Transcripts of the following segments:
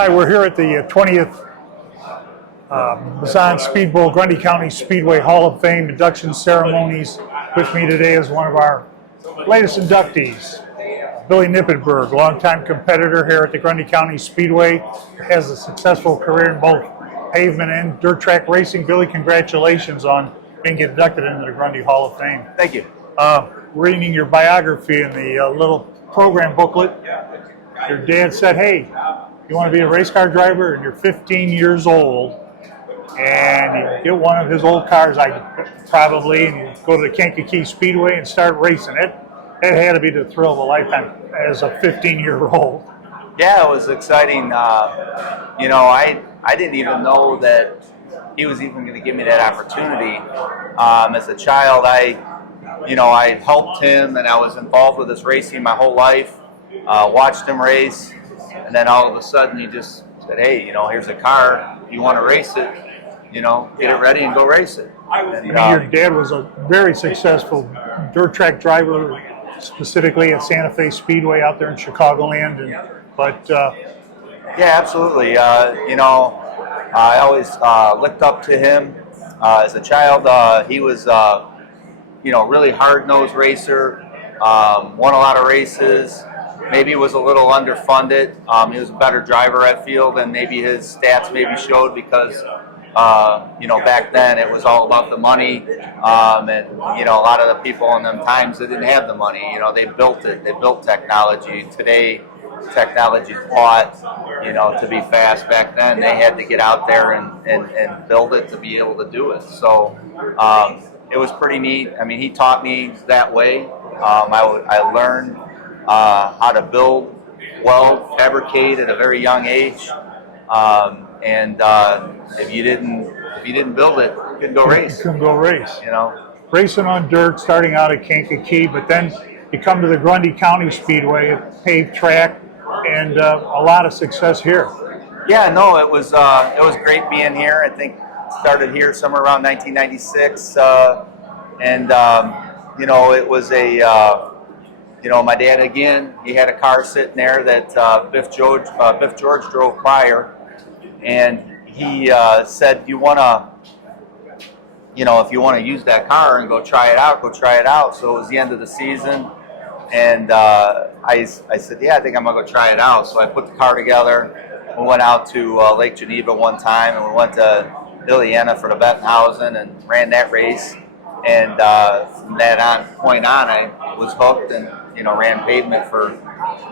Hi, we're here at the 20th Mazon Speedway, Grundy County Speedway Hall of Fame induction ceremonies. With me today is one of our latest inductees, Billy Knippenberg, longtime competitor here at the Grundy County Speedway, has a successful career in both pavement and dirt track racing. Billy, congratulations on being inducted into the Grundy Hall of Fame. Thank you. Reading your biography in the little program booklet, your dad said, hey, you want to be a race car driver and you're 15 years old and you get one of his old cars, probably, and you go to the Kankakee Speedway and start racing it. That had to be the thrill of a lifetime as a 15-year-old. Yeah, it was exciting. I didn't even know that he was even going to give me that opportunity. As a child, I helped him and I was involved with his racing my whole life. Watched him race, and then all of a sudden he just said, hey, here's a car, you want to race it, get it ready and go race it. And, your dad was a very successful dirt track driver, specifically at Santa Fe Speedway out there in Chicagoland. Yeah, absolutely. I always looked up to him as a child. He was, really hard-nosed racer, won a lot of races. Maybe was a little underfunded. He was a better driver, I feel, than maybe his stats maybe showed because, back then it was all about the money. And a lot of the people in them times that didn't have the money, they built it. They built technology. Today, technology is bought, to be fast. Back then, they had to get out there and build it to be able to do it. So it was pretty neat. I mean, he taught me that way. I learned how to build, weld, fabricate at a very young age, and if you didn't build it, you couldn't go race. You couldn't go race. Racing on dirt, starting out at Kankakee, but then you come to the Grundy County Speedway, a paved track, and a lot of success here. Yeah, no, it was great being here. I think started here somewhere around 1996, and it was a. My dad, again, he had a car sitting there that Biff George drove prior, and he said, if you want to use that car and go try it out, go try it out. So it was the end of the season, and I said, yeah, I think I'm going to go try it out. So I put the car together. We went out to Lake Geneva one time, and we went to Ileana for the Bettenhausen and ran that race. And from that point on, I was hooked and ran pavement for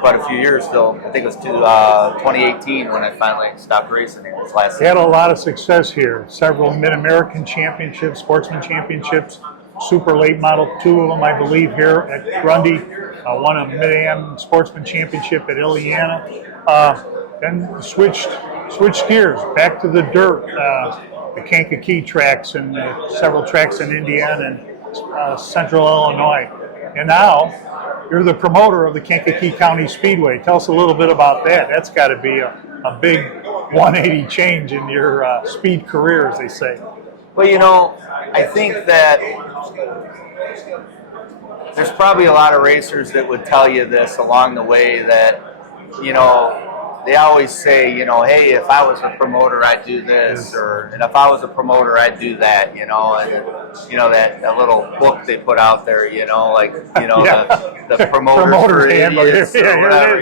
quite a few years till I think it was 2018 when I finally stopped racing here this last season. He had a lot of success here. Several Mid-American championships, sportsman championships, super late model, 2 of them I believe here at Grundy. Won a Mid-Am sportsman championship at Ileana. Then switched gears back to the dirt. The Kankakee tracks and several tracks in Indiana and Central Illinois. And now you're the promoter of the Kankakee County Speedway. Tell us a little bit about that. That's got to be a big 180 change in your speed career, as they say. Well, I think that there's probably a lot of racers that would tell you this along the way that, they always say, hey, if I was a promoter, I'd do this, and if I was a promoter, I'd do that, and that little book they put out there, the promoter idiots or whatever,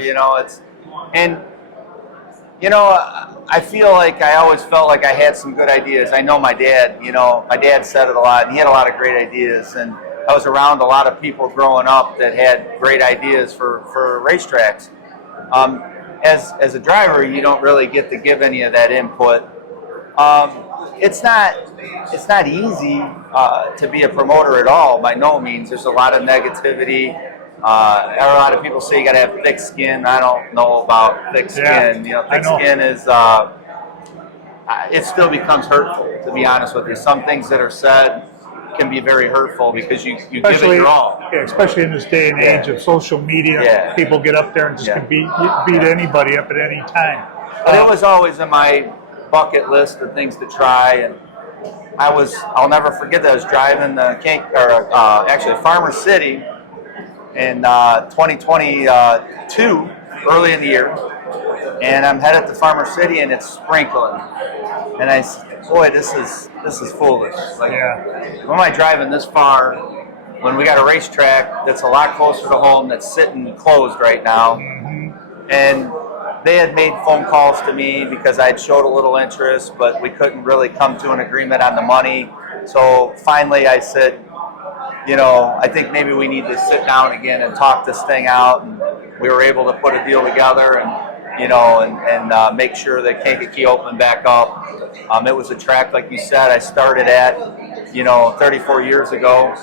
I feel like I always felt like I had some good ideas. I know my dad, my dad said it a lot, and he had a lot of great ideas, and I was around a lot of people growing up that had great ideas for racetracks. As a driver, you don't really get to give any of that input. It's not easy to be a promoter at all, by no means. There's a lot of negativity. A lot of people say you got to have thick skin. I don't know about thick skin. Thick skin is, it still becomes hurtful, to be honest with you. Some things that are said can be very hurtful because you give it your all. Yeah, especially in this day and age of social media, people get up there and just can beat anybody up at any time. But it was always in my bucket list of things to try, and I'll never forget that I was driving Farmer City in 2022, early in the year, and I'm headed to Farmer City, and it's sprinkling. And I said, boy, this is foolish. Like, why am I driving this far when we got a racetrack that's a lot closer to home that's sitting closed right now? And they had made phone calls to me because I had showed a little interest, but we couldn't really come to an agreement on the money. So finally I said, you know, I think maybe we need to sit down again and talk this thing out. And we were able to put a deal together and, you know, and make sure that Kankakee opened back up. It was a track, like you said, I started at, you know, 34 years ago.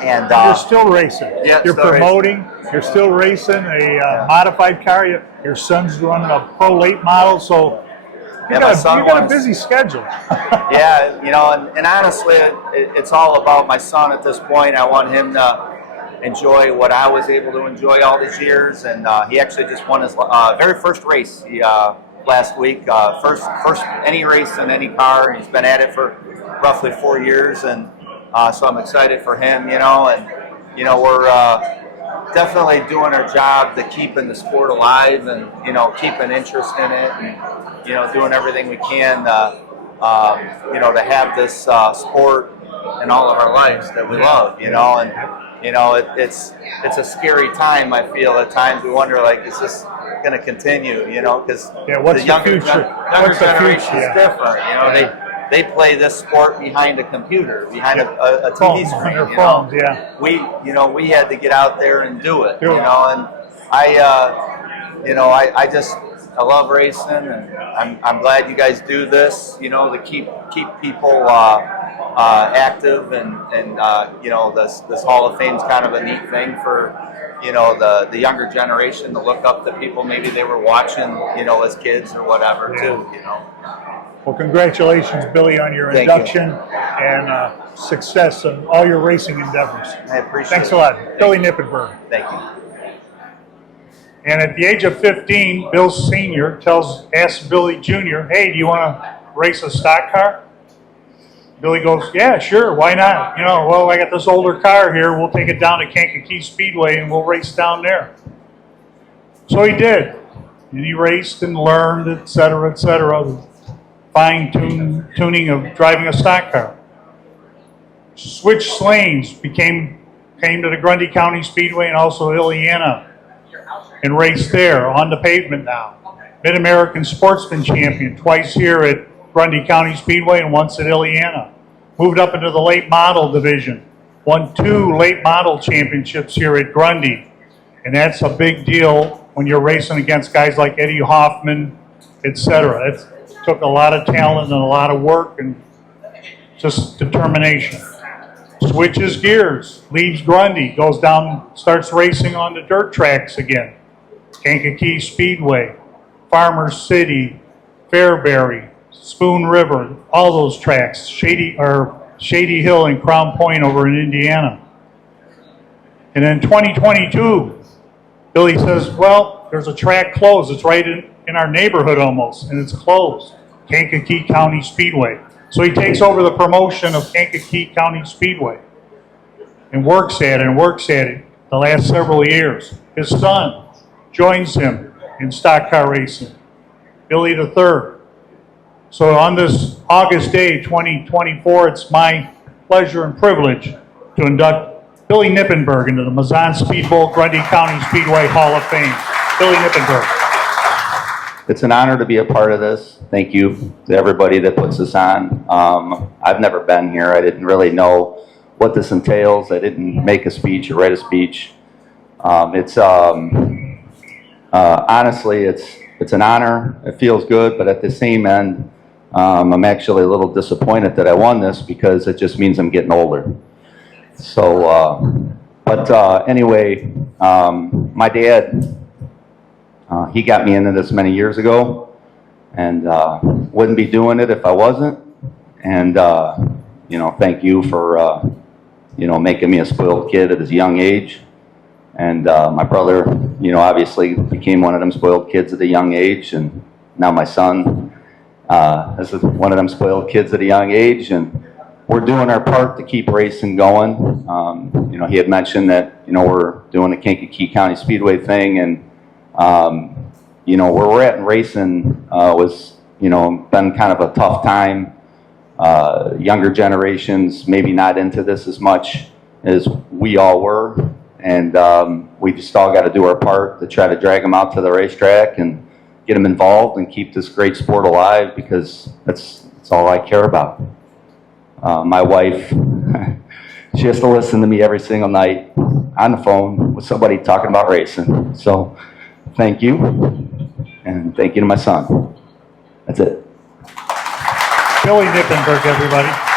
And you're still racing. Yeah, you're still promoting. Racing. You're still racing a modified car. Your son's running a pro late model, so you got a busy schedule. Yeah, you know, and honestly, it's all about my son at this point. I want him to enjoy what I was able to enjoy all these years, and he actually just won his very first race last week. First any race in any car. He's been at it for roughly 4 years, and so I'm excited for him, you know, and, you know, we're definitely doing our job to keeping the sport alive and, you know, keeping interest in it and, you know, doing everything we can, you know, to have this sport in all of our lives that we love, you know, and, you know, it's a scary time, I feel, at times. We wonder, like, is this going to continue, you know, because the younger generation is different, you know, they play this sport behind a computer, behind a TV screen. You know? We had to get out there and do it. You know, and I love racing, and I'm glad you guys do this. You know, to keep people active, and you know, this Hall of Fame's kind of a neat thing for, you know, the younger generation to look up to people maybe they were watching, you know, as kids or whatever too. You know. Well, congratulations, Billy, on your induction and success in all your racing endeavors. I appreciate it. Thanks a lot. Billy Knippenberg. Thank you. And at the age of 15, Bill Sr. asks Billy Jr., hey, do you want to race a stock car? Billy goes, yeah, sure, why not? You know, well, I got this older car here. We'll take it down to Kankakee Speedway and we'll race down there. So he did. And he raced and learned, et cetera, fine-tuning of driving a stock car. Switched lanes, came to the Grundy County Speedway and also Ileana and raced there on the pavement now. Mid-American Sportsman Champion, twice here at Grundy County Speedway and once at Ileana. Moved up into the late model division. Won 2 late model championships here at Grundy. And that's a big deal when you're racing against guys like Eddie Hoffman, etc. It took a lot of talent and a lot of work and just determination. Switches gears, leaves Grundy, goes down, starts racing on the dirt tracks again. Kankakee Speedway, Farmer City, Fairbury, Spoon River, all those tracks, Shady Hill and Crown Point over in Indiana. And in 2022, Billy says, well, there's a track closed. It's right in our neighborhood almost, and it's closed. Kankakee County Speedway. So he takes over the promotion of Kankakee County Speedway and works at it the last several years. His son joins him in stock car racing, Billy the Third. So on this August day, 2024, it's my pleasure and privilege to induct Billy Knippenberg into the Mazon Speedboat Grundy County Speedway Hall of Fame. Billy Knippenberg. It's an honor to be a part of this. Thank you to everybody that puts this on. I've never been here. I didn't really know what this entails. I didn't make a speech or write a speech. Honestly, it's an honor. It feels good, but at the same end, I'm actually a little disappointed that I won this because it just means I'm getting older. So, anyway, my dad, he got me into this many years ago, and wouldn't be doing it if I wasn't. And you know, thank you for you know, making me a spoiled kid at a young age. And my brother, you know, obviously became one of them spoiled kids at a young age, and now my son is one of them spoiled kids at a young age, and we're doing our part to keep racing going. You know, he had mentioned that, you know, we're doing a Kankakee County Speedway thing, and you know, where we're at in racing was, you know, been kind of a tough time. Younger generations maybe not into this as much as we all were, and we just all got to do our part to try to drag them out to the racetrack and get them involved and keep this great sport alive, because that's all I care about. My wife, she has to listen to me every single night on the phone with somebody talking about racing. So thank you, and thank you to my son. That's it. Billy Knippenberg, everybody.